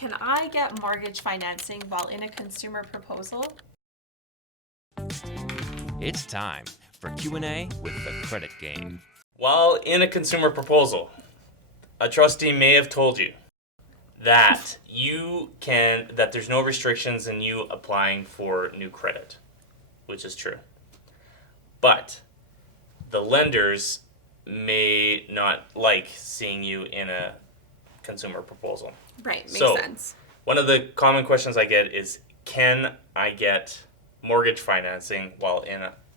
can I get mortgage financing while in a consumer proposal? It's time for Q&A with the Credit Game. While in a consumer proposal, a trustee may have told you that that there's no restrictions in you applying for new credit, which is true. But the lenders may not like seeing you in a consumer proposal. Right, makes So, sense. One of the common questions I get is, can I get mortgage financing while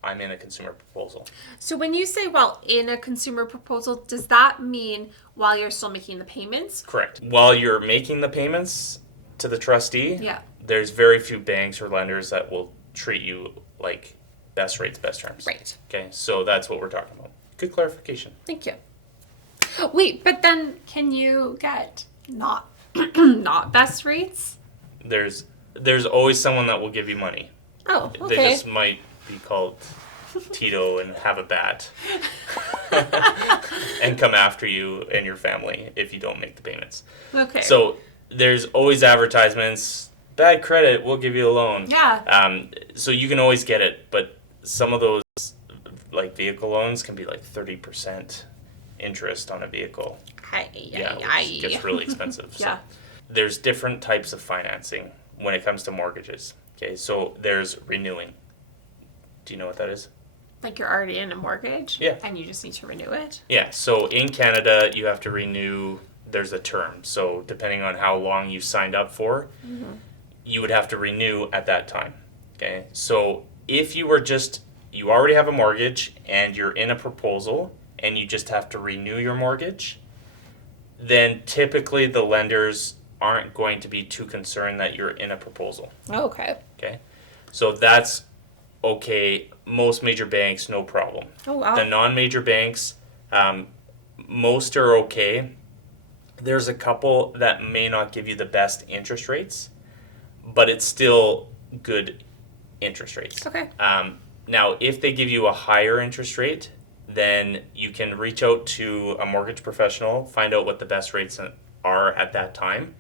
I'm in a consumer proposal? So when you say while in a consumer proposal, does that mean while you're still making the payments? Correct. While you're making the payments to the trustee, Yeah. there's very few banks or lenders that will treat you like best rates, best terms. Right. Okay, so that's what we're talking about. Good clarification. Thank you. Wait, but then can you get not not best rates? There's always someone that will give you money. Oh, They okay. just might be called Tito and have a bat and come after you and your family if you don't make the payments. Okay. So there's always advertisements. Bad credit, we'll give you a loan. Yeah. So you can always get it, but some of those like vehicle loans can be like 30% interest on a vehicle. Which gets really expensive. Yeah. So there's different types of financing when it comes to mortgages. Okay, so there's renewing. Do you know what that is? Like you're already in a mortgage? Yeah. And you just need to renew it? Yeah, so in Canada, you have to renew, there's a term. So depending on how long you signed up for, you would have to renew at that time. Okay, so if you already have a mortgage and you're in a proposal and you just have to renew your mortgage, then typically the lenders aren't going to be too concerned that you're in a proposal. Oh, okay. Okay, so that's okay. Most major banks, no problem. Oh, wow. The non-major banks, most are okay. There's a couple that may not give you the best interest rates, but it's still good interest rates. Okay. Now, if they give you a higher interest rate, then you can reach out to a mortgage professional, find out what the best rates are at that time.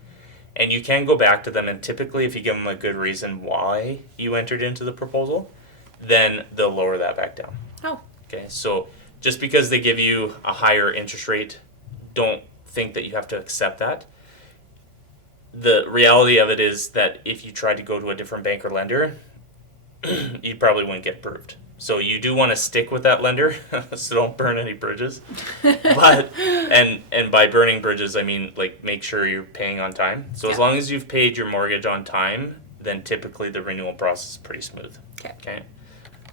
And you can go back to them, and typically if you give them a good reason why you entered into the proposal, then they'll lower that back down. Oh. Okay, so just because they give you a higher interest rate, don't think that you have to accept that. The reality of it is that if you tried to go to a different bank or lender, you probably wouldn't get approved. So you do want to stick with that lender, so don't burn any bridges. But and by burning bridges, I mean like make sure you're paying on time. So as long as you've paid your mortgage on time, then typically the renewal process is pretty smooth. Okay.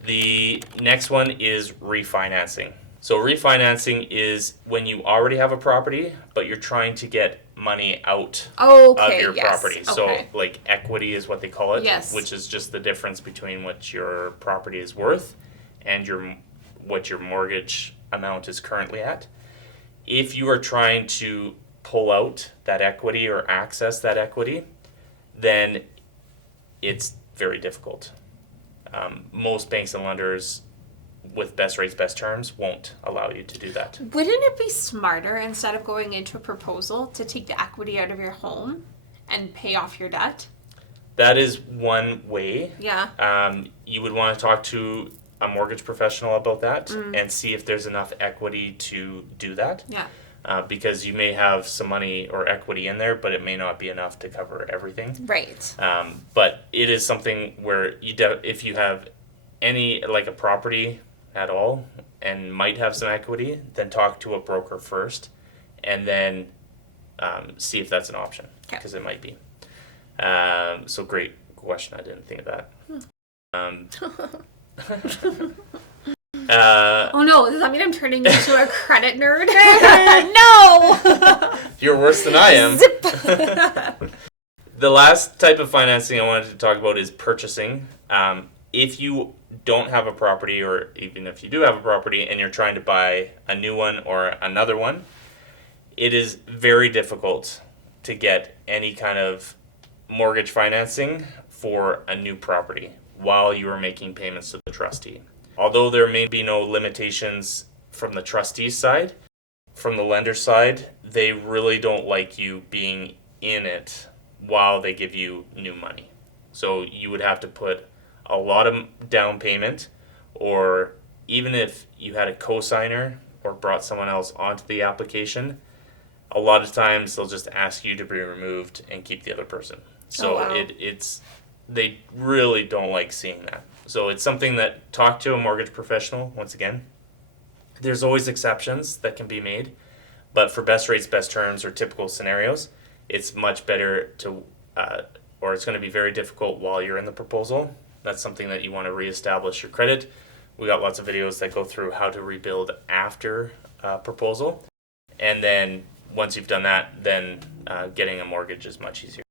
The next one is refinancing. So refinancing is when you already have a property, but you're trying to get money out of your property. So like equity is what they call it, which is just the difference between what your property is worth and what your mortgage amount is currently at. If you are trying to pull out that equity or access that equity, then it's very difficult. Most banks and lenders with best rates, best terms won't allow you to do that. Wouldn't it be smarter, instead of going into a proposal, to take the equity out of your home and pay off your debt? That is one way. Yeah. You would want to talk to a mortgage professional about that and see if there's enough equity to do that. Yeah. Because you may have some money or equity in there, but it may not be enough to cover everything. Right. But it is something where if you have any, like a property at all and might have some equity, then talk to a broker first and then see if that's an option, because it might be. So great question. I didn't think of that. Oh no, does that mean I'm turning into a credit nerd? No! You're worse than I am. Zip! The last type of financing I wanted to talk about is purchasing. If you don't have a property, or even if you do have a property and you're trying to buy a new one or another one, it is very difficult to get any kind of mortgage financing for a new property while you are making payments to the trustee. Although there may be no limitations from the trustee's side, from the lender's side, they really don't like you being in it while they give you new money. So you would have to put a lot of down payment, or even if you had a cosigner or brought someone else onto the application, a lot of times they'll just ask you to be removed and keep the other person. So wow. it's they really don't like seeing that. So it's something that, talk to a mortgage professional. Once again, there's always exceptions that can be made, but for best rates, best terms, or typical scenarios, it's much better to, or it's going to be very difficult while you're in the proposal. That's something that you want to reestablish your credit. We got lots of videos that go through how to rebuild after proposal. And then once you've done that, then getting a mortgage is much easier.